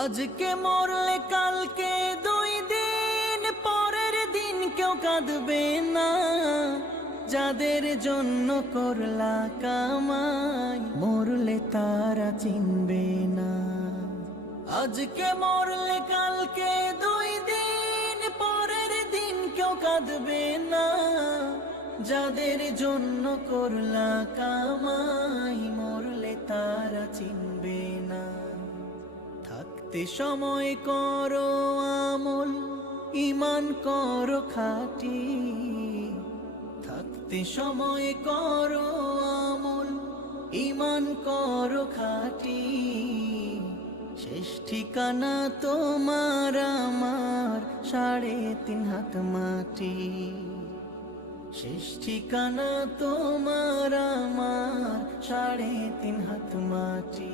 আজকে মরলে কালকে 2 দিন পরের দিন কেউ কাঁদবে না। যাদের জন্য করলা কামাই মরলে তারা চিনবে না। আজকে মরলে কালকে 2 দিন পরের দিন কেউ কাঁদবে না। যাদের জন্য করলা কামাই মরলে তারা চিনবে না। থাকতে সময় করো আমল, ঈমান করো খাঁটি। থাকতে সময় করো আমল, ঈমান করো খাঁটি। শেষ ঠিকানা তোমার আমার 3.5 হাত মাটি। শেষ ঠিকানা তোমার আমার 3.5 হাত মাটি।